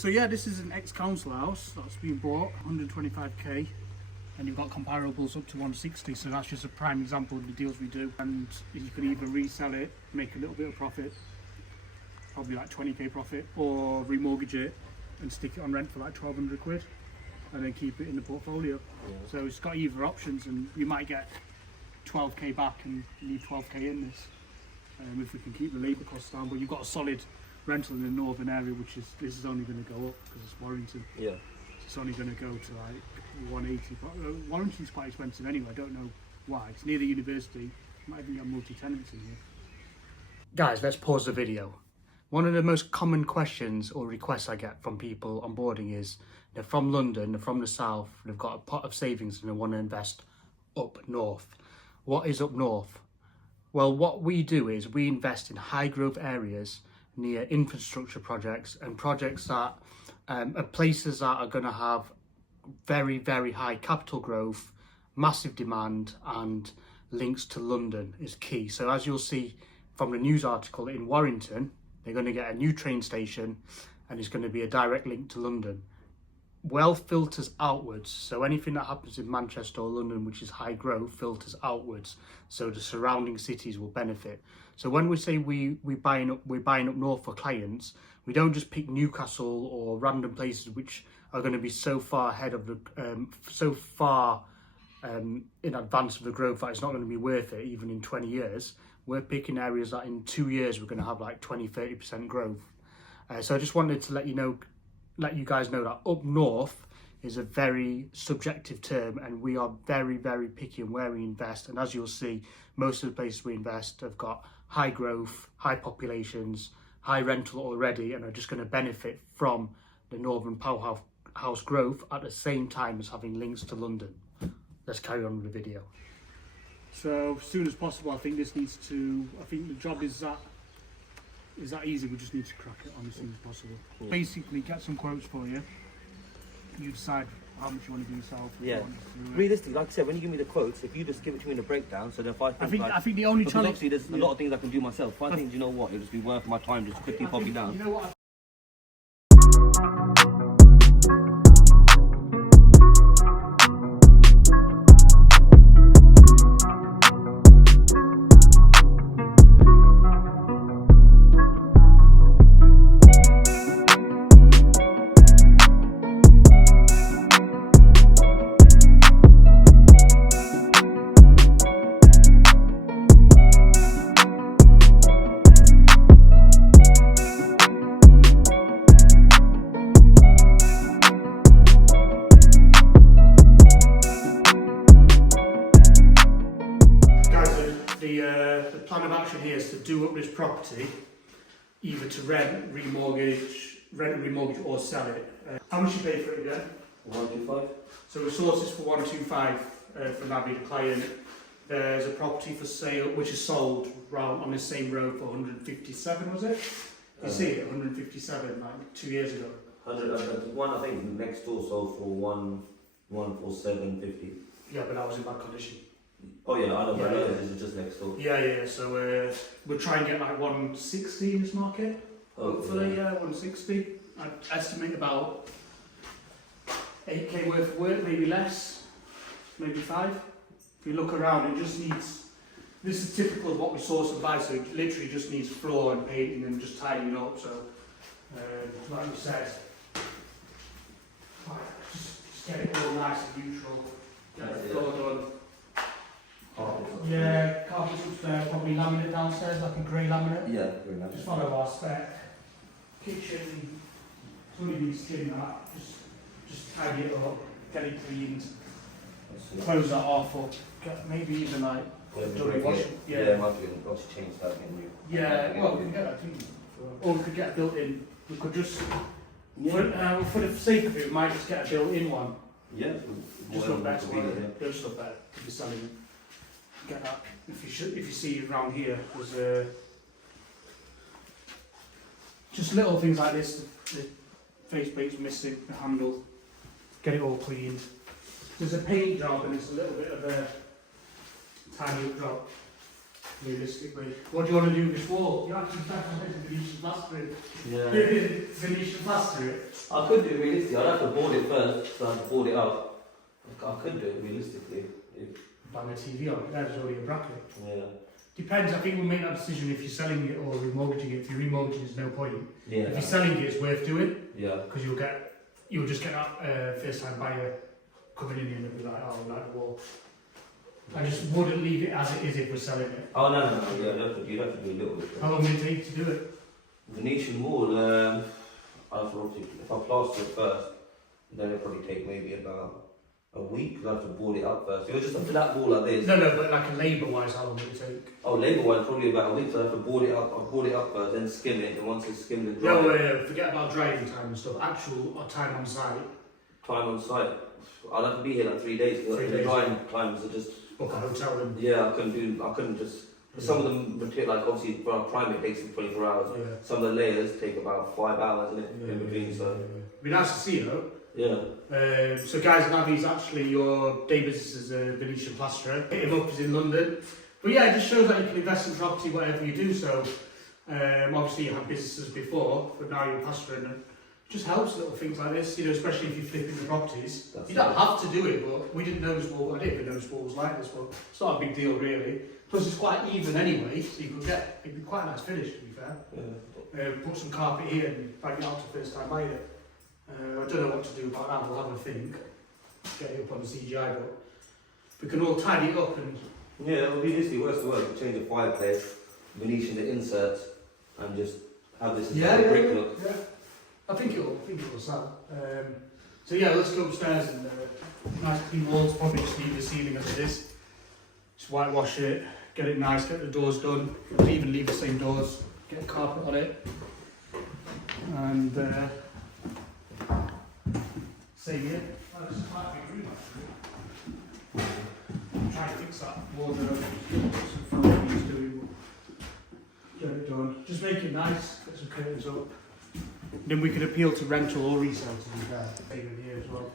So yeah, this is an ex-council house that's been bought, 125k, and you've got comparables up to 160, so that's just a prime example of the deals we do. And you can either resell it, make a little bit of profit, probably like 20k profit, or remortgage it and stick it on rent for like 1200 quid and then keep it in the portfolio. Yeah. So it's got either options, and you might get 12k back and leave 12k in this if we can keep the labour costs down. But you've got a solid rental in the northern area, which is, this is only going to go up because it's Warrington. Yeah. It's only going to go to like 180. Warrington's quite expensive anyway, I don't know why. It's near the university, might even get multi-tenancy here. Guys, let's pause the video. One of the most common questions or requests I get from people onboarding is they're from London, they're from the south, they've got a pot of savings and they want to invest up north. What is up north? Well, what we do is we invest in high growth areas near infrastructure projects and projects that are places that are going to have very, very high capital growth, massive demand, and links to London is key. So as you'll see from the news article, in Warrington, they're going to get a new train station and it's going to be a direct link to London. Wealth filters outwards, so anything that happens in Manchester or London which is high growth filters outwards, so the surrounding cities will benefit. So when we say we're buying up north for clients, we don't just pick Newcastle or random places which are going to be so far ahead of the in advance of the growth that it's not going to be worth it even in 20 years. We're picking areas that in 2 years we're going to have like 20-30% growth. So I just wanted to let you guys know that up north is a very subjective term, and we are very, very picky on where we invest. And as you'll see, most of the places we invest have got high growth, high populations, high rental already, and are just going to benefit from the northern powerhouse growth at the same time as having links to London. Let's carry on with the video. So as soon as possible, I think the job is that easy. We just need to crack it on as soon as possible. Cool. Basically, get some quotes for you. You decide how much you want to do yourself. Yeah. Realistically, like I said, when you give me the quotes, if you just give it to me in a breakdown, so then if I think the only challenge, obviously there's a lot of things I can do myself. I think, you know what, it'll just be worth my time just quickly popping down. You know what? The plan of action here is to do up this property, either to rent, remortgage, or sell it. How much you pay for it again? 125. So we sourced this for 125 from Abby, the client. There's a property for sale which is sold round on the same road for 157, was it? You see it, 157, like 2 years ago. 100. One I think next door sold for 147.50. Yeah, but that was in bad condition. Oh yeah, I know, but this is just next door. Yeah. So we'll try and get like 160 in this market. Hopefully, yeah, 160. I'd estimate about 8k worth of work, maybe less, maybe 5. If you look around, it just needs. This is typical of what we source and buy, so it literally just needs floor and painting and just tidying up. So, like we said, just get it all nice and neutral, get the floor done. Yeah, carpets upstairs, probably laminate downstairs, like a grey laminate. Yeah, grey laminate. Just follow our spec. Kitchen, it's only been skinned that. Just tidy it up, get it cleaned, close that off up, maybe even like double wash it. Yeah, might be got to change that in. Yeah, well, we can get that too. Or we could get a built-in. We could just for the sake of it, we might just get a built-in one. Yeah, just look better. Just look better to be selling it. Get that. If you see around here, there's just little things like this. The faceplate's missing, the handle. Get it all cleaned. There's a paint job and it's a little bit of a tiny up job. realistically. What do you want to do with this wall? You actually start to Venetian plaster it. Yeah. Venetian plaster it. I could do it realistically. I'd have to board it first, so I'd have to board it up. I could do it realistically. Bang a TV on it, there's already a bracket. Yeah. Depends, I think we'll make that decision if you're selling it or remortgaging it. If you're remortgaging, there's no point. Yeah. If you're selling it, it's worth doing. Yeah. Because you'll just get that first time buyer coming in here and be like, oh, I like the wall. I just wouldn't leave it as it is if we're selling it. Oh no. Yeah, you'd have to do a little bit. How long will it take to do it? Venetian wall. I'd have to obviously, if I plaster it first, then it'll probably take maybe about a week. Because I have to board it up first. It was just up to that wall like this. No, but like a labour-wise, how long will it take? Oh, labour-wise, probably about a week. So I have to board it up. I'll board it up first, then skim it, and once it's skimmed and dry. No, forget about driving time and stuff. Actual time on site. Time on site. I'll have to be here like 3 days. 3 The days. drying times are just. Book a hotel and. Yeah, I couldn't just. Some of them material, like obviously for our prime it takes 24 hours. Yeah. Some of the layers take about 5 hours, isn't it? In between, so. It'd be nice to see though. Yeah. So guys, Navi's actually your day business as a Venetian plasterer. Hit him up, he's in London. But yeah, it just shows that you can invest in property whatever you do. So obviously you had businesses before, but now you're plastering. And it just helps little things like this, you know, especially if you're flipping the properties. You don't have to do it, but we didn't know this wall. I didn't even know this wall was like this, but it's not a big deal really. Plus it's quite even anyway, so you could it'd be quite a nice finish to be fair. Yeah. Put some carpet here and bang it out to first time buyer. I don't know what to do about that, we'll have a think. Get it up on the CGI, but we can all tidy it up and. Yeah, it'll be basically worse to worse. Change the fireplace, Venetian the inserts, and just have this as a brick look. Yeah. I think it'll sell. So yeah, let's go upstairs and nice clean walls. Probably just leave the ceiling as it is. Just whitewash it, get it nice, get the doors done. Even leave the same doors. Get a carpet on it, and same here. Oh, this is quite a big room actually. Try to fix that wardrobe. Some things doing. Get it done. Just make it nice. Get some curtains up. Then we could appeal to rental or resale to be fair. Even here as well.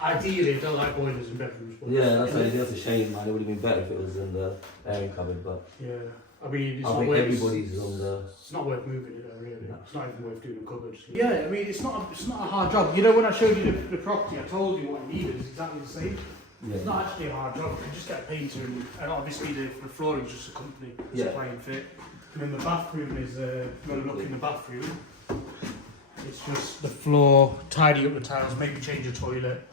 Ideally, I don't like boilers in bedrooms. But Yeah, that's a shame, man. It would have been better if it was in the airing cupboard, but yeah, I mean, it's I not think worth, everybody's on the. It's not worth moving it though, really. No. It's not even worth doing a cupboard. Yeah, I mean, it's not a hard job. You know, when I showed you the property, I told you what it needed. It's exactly the same. Yeah. It's not actually a hard job. You just get a painter, and obviously the flooring is just a company supplying fit. And then the bathroom is, if you want to look in the bathroom, it's just the floor, tidy up the tiles, maybe change the toilet.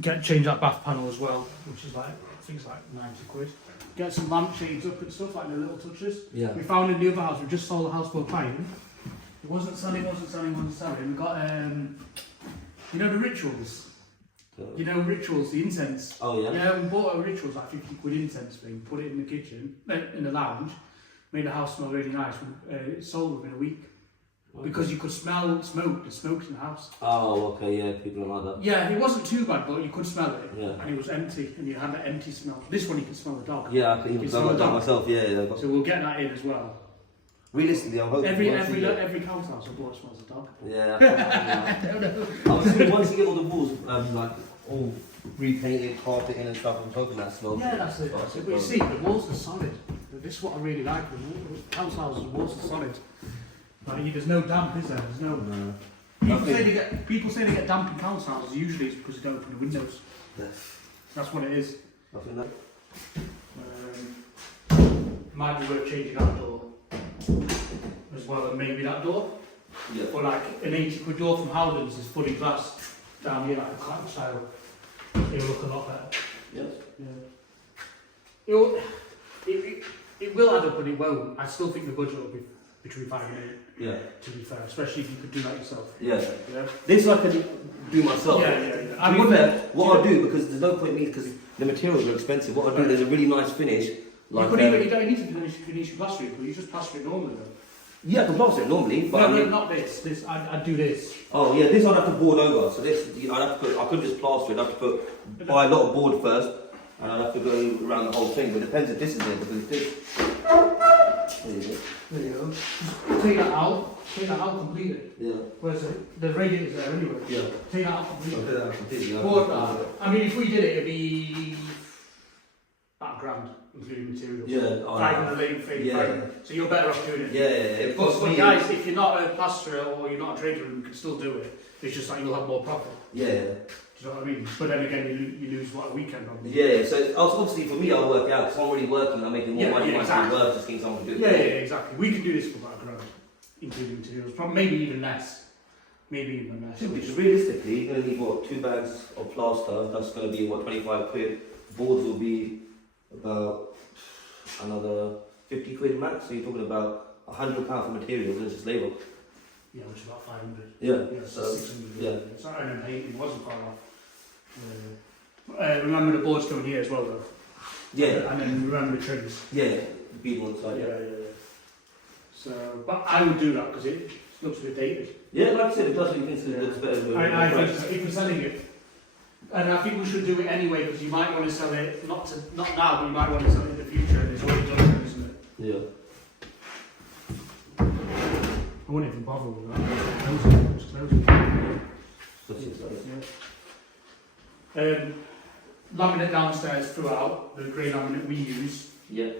Change that bath panel as well, which is like, I think it's like 90 quid. Get some lampshades up and stuff, like the little touches. Yeah. We found in the other house, we just sold the house for a client. It wasn't selling. We got, you know the rituals? You know rituals, the incense. Oh yeah? Yeah, we bought a rituals, like 50 quid incense thing, put it in the kitchen, in the lounge, made the house smell really nice. It sold within a week. Okay. Because you could smell smoke, the smoke's in the house. Oh, okay, yeah, people don't like that. Yeah, it wasn't too bad, but you could smell it. Yeah. And it was empty, and you had that empty smell. This one you can smell the dog. Yeah, I can even smell that myself, yeah. So we'll get that in as well. Realistically, I'm hoping Every council house I bought smells of dog. Yeah. I don't know. I'm assuming once you get all the walls, like, all repainted, carpeting and stuff, I'm hoping that smells. Yeah, that's it. But you see, the walls are solid. This is what I really like. The council houses, the walls are solid. Like, there's no damp, is there? There's no. No. People say they get damp in council houses. Usually it's because they don't open the windows. Yes. That's what it is. Nothing that. Might be worth changing that door as well, and maybe that door. Yeah. Or like an 80 quid door from Howden's is fully glass down here, like a cotton style. It'll look a lot better. Yes. Yeah. It will add up, but it won't. I still think the budget will be between 5 and 8. Yeah. To be fair, especially if you could do that yourself. Yeah. Yeah. This I can do myself. Yeah. I would what I'll do, because there's no point in me, because the materials are expensive, what I'll do, there's a really nice finish. Like, you don't need to finish your plastering, but you just plaster it normally though. Yeah, I can plaster it normally, but no, not this. I'd do this. Oh yeah, this I'd have to board over. So this, I'd have to put. I couldn't just plaster it. I'd have to buy a lot of board first, and I'd have to go around the whole thing. But it depends if this is there, because this. There you go. There you go. take that out completely. Yeah. Whereas the radiator's there anyway. Yeah. Take that out completely. I'll do that completely. But, I mean, if we did it, it'd be about £1,000, including materials. Yeah. 500 lane fee. Yeah. So you're better off doing it. Yeah. Of course, But guys, if you're not a plasterer or you're not a trader, you can still do it. It's just like you'll have more profit. Yeah. Do you know what I mean? But then again, you lose what, a weekend on. Yeah, so obviously for me, I'll work out because I'm already working. I'm making more money. Exactly. Worth just getting someone to do it. Yeah, exactly. We can do this for about £1,000, including materials. Probably maybe even less. Which realistically, you're going to need what, 2 bags of plaster. That's going to be what, 25 quid. Boards will be about another 50 quid max. So you're talking about £100 for materials and it's just labour. Yeah, which is about 500. Yeah. So 600. Yeah. So and then painting wasn't far off. Remember the boards going here as well, though. Yeah. And then remember the trims. Yeah. Bead one side. Yeah. So, but I would do that because it looks a bit dated. Yeah, like I said, it does. You think it looks better. I think so. If we're selling it, and I think we should do it anyway because you might want to sell it not now, but you might want to sell it in the future, and it's already done, isn't it? Yeah. I wouldn't even bother with that. Just close it. Yeah. Laminate downstairs throughout, the grey laminate we use. Yeah.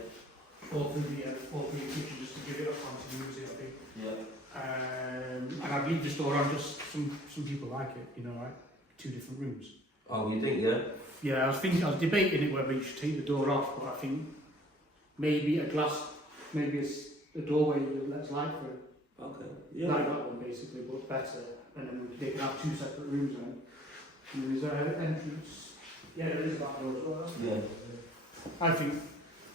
Or through the kitchen just to give it a continuity, I think. Yeah. And I'd leave this door on, just some people like it, you know, like 2 different rooms. Oh, you think, yeah? Yeah, I was debating it whether you should take the door off, but I think maybe a doorway that lets light through. Okay. Yeah. Like that one basically, but better. And then they can have 2 separate rooms then. And there's an entrance. Yeah, there is a back door as well. Yeah. I think.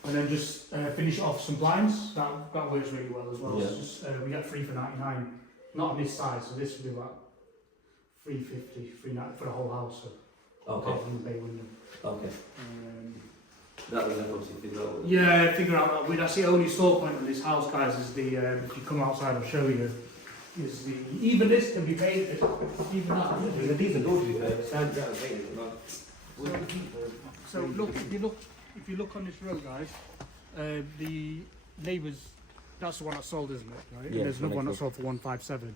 And then just finish it off some blinds. That works really well as well. Yeah. It's just, we get 3 for 99. Not on this side, so this would be about 350, 390 for the whole house. So apart from the bay window. Okay. That was obviously figure out. Yeah, figure out that. That's the only store point on this house, guys. Is the if you come outside, I'll show you. Is the even this can be painted. Even that. It's a decent door to be fair. Stands out and painted. So look, if you look on this road, guys, the neighbours. That's the one that sold, isn't it? Right? Yeah, And there's another one that sold for 157.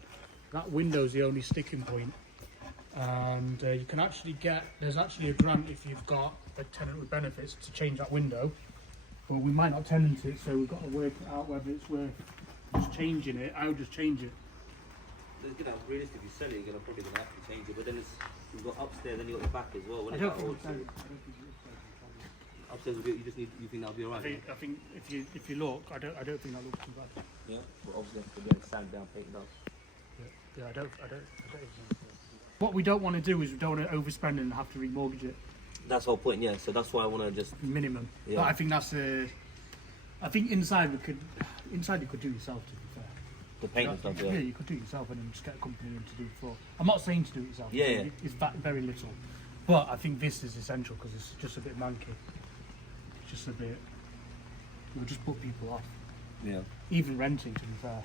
That window's the only sticking point. And you can actually there's actually a grant if you've got a tenant with benefits to change that window, but we might not tenant it, so we've got to work it out whether it's worth just changing it. I would just change it. Realistically selling, you're probably gonna have to change it, but then you've got upstairs, then you got the back as well. I don't think Upstairs, you think that'll be alright? I think if you look, I don't think that looks too bad. Yeah, but obviously have to get sand down, painted up. Yeah, I don't. What we don't want to do is we don't want to overspend and have to remortgage it. That's the whole point, yeah. So that's why I want to just minimum. Yeah. But I think that's I think inside you could do yourself, to be fair. the paint and stuff. Yeah, you could do it yourself and then just get a company in to do the floor. I'm not saying to do it yourself. Yeah. It's very little, but I think this is essential because it's just a bit manky. It's just a bit. It'll just put people off. Yeah. Even renting, to be fair.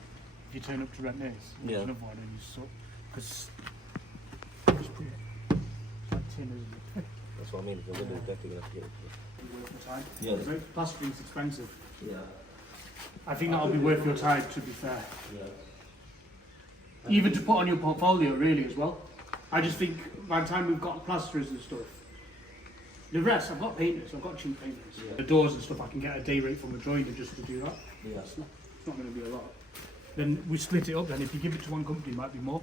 If you turn up to rent this, Yeah. there's another one and you suck. Because it's like tin, isn't it? That's what I mean. The window's definitely gonna have to get it. Worth the time. Yeah. Plastering's expensive. Yeah. I think that'll be worth your time, to be fair. Yeah. Even to put on your portfolio, really, as well. I just think by the time we've got plasterers and stuff, the rest, I've got painters, I've got cheap painters. Yeah. The doors and stuff, I can get a day rate from a joiner just to do that. Yeah. It's not going to be a lot. Then we split it up. Then if you give it to one company, it might be more.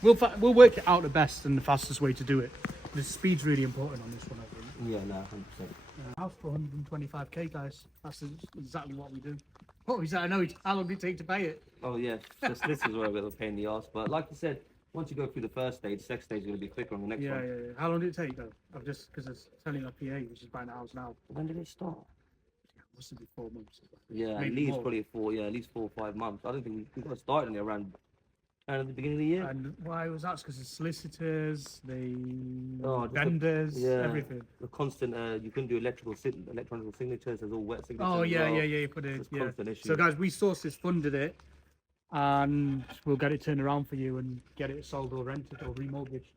We'll work it out the best and the fastest way to do it. The speed's really important on this one, I think. Yeah, no, 100%. House for 125k, guys. That's exactly what we do. What was that? I know. How long did it take to pay it? Oh yeah, the solicitors were a bit of a pain in the ass, but like you said, once you go through the first stage, second stage is going to be quicker on the next one. Yeah. How long did it take though? I've just because it's selling a PA, which is buying a house now. When did it start? Must have been 4 months. Yeah, at Maybe least more. probably at least 4 or 5 months. I don't think we got started around at the beginning of the year. And why was that? Because the solicitors, the just vendors, yeah. everything. The constant, you couldn't do electronic signatures. There's all wet signatures. Oh as yeah, well. you put it. It's a Yeah. constant issue. So guys, we sourced this, funded it, and we'll get it turned around for you and get it sold or rented or remortgaged.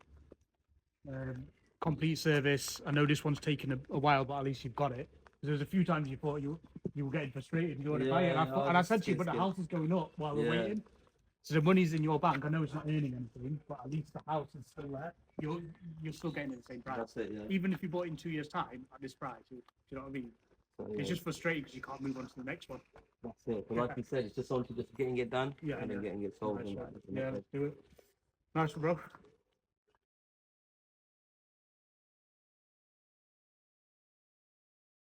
Complete service. I know this one's taken a while, but at least you've got it. There's a few times you thought you you were getting frustrated. You want to Yeah, buy it. yeah, And I just said to you, but the scared. house is going up while we're Yeah. waiting. So the money's in your bank. I know it's not earning anything, but at least the house is still there. You're still getting it the same price. That's it, yeah. Even if you bought it in 2 years' time at this price, do you know what I mean? So, It's yeah, just frustrating because you can't move on to the next one. that's it. But like you said, it's just on to just getting it done Yeah, and then yeah. getting it sold Nice and one. that. Yeah, do it. Nice one, bro.